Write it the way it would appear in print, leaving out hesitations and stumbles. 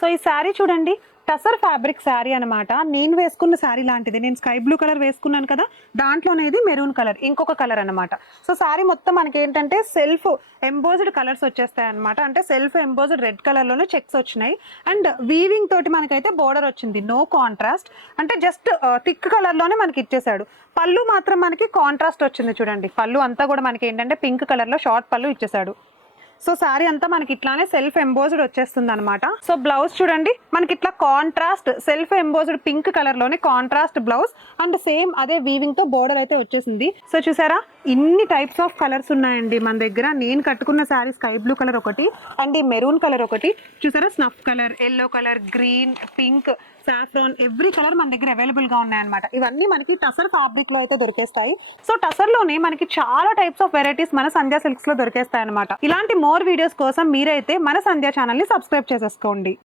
So ఈ శారీ చూడండి, tussar fabric sari అనమాట. నేను వేసుకున్న శారీ లాంటిది. నేను స్కై బ్లూ కలర్ వేసుకున్నాను కదా, దాంట్లోనే ఇది మెరూన్ కలర్, ఇంకొక కలర్ అనమాట. సో శారీ మొత్తం మనకి ఏంటంటే సెల్ఫ్ ఎంబోజ్డ్ కలర్స్ వచ్చేస్తాయి అనమాట. అంటే సెల్ఫ్ ఎంబోజ్డ్ రెడ్ కలర్లోనే చెక్స్ వచ్చినాయి. అండ్ వీవింగ్ తోటి మనకైతే బోర్డర్ వచ్చింది, నో కాంట్రాస్ట్. అంటే జస్ట్ థిక్ కలర్లోనే మనకి ఇచ్చేసాడు. పళ్ళు మాత్రం మనకి కాంట్రాస్ట్ వచ్చింది చూడండి. పళ్ళు అంతా కూడా మనకి ఏంటంటే పింక్ కలర్లో షార్ట్ పళ్ళు ఇచ్చేసాడు. సో శారీ అంతా మనకి ఇట్లానే సెల్ఫ్ ఎంబోజ్డ్ వచ్చేస్తుంది అనమాట. సో బ్లౌజ్ చూడండి, మనకి ఇట్లా contrast self embossed pink colour లోనే కాంట్రాస్ట్ బ్లౌజ్ అండ్ సేమ్ అదే వీవింగ్ తో బోర్డర్ అయితే వచ్చేసింది. సో చూసారా, ఇన్ని టైప్స్ ఆఫ్ కలర్స్ ఉన్నాయండి మన దగ్గర. నేను కట్టుకున్న శారీ స్కై బ్లూ కలర్ ఒకటి అండ్ ఈ మెరూన్ కలర్ ఒకటి. చూసారా, snuff colour, yellow colour, green, pink, saffron, every colour మన దగ్గర అవైలబుల్ గా ఉన్నాయన్నమాట. ఇవన్నీ మనకి టసర్ ఫ్యాబ్రిక్ లో అయితే దొరికేస్తాయి. సో టసర్ లోనే మనకి చాలా టైప్స్ ఆఫ్ వెరైటీస్ మన సంధ్యా సిల్క్స్ లో దొరికేస్తాయి అనమాట. ఇలాంటి మోర్ వీడియోస్ కోసం మీరైతే మన సంధ్యా ఛానల్ ని సబ్స్క్రైబ్ చేసేసుకోండి.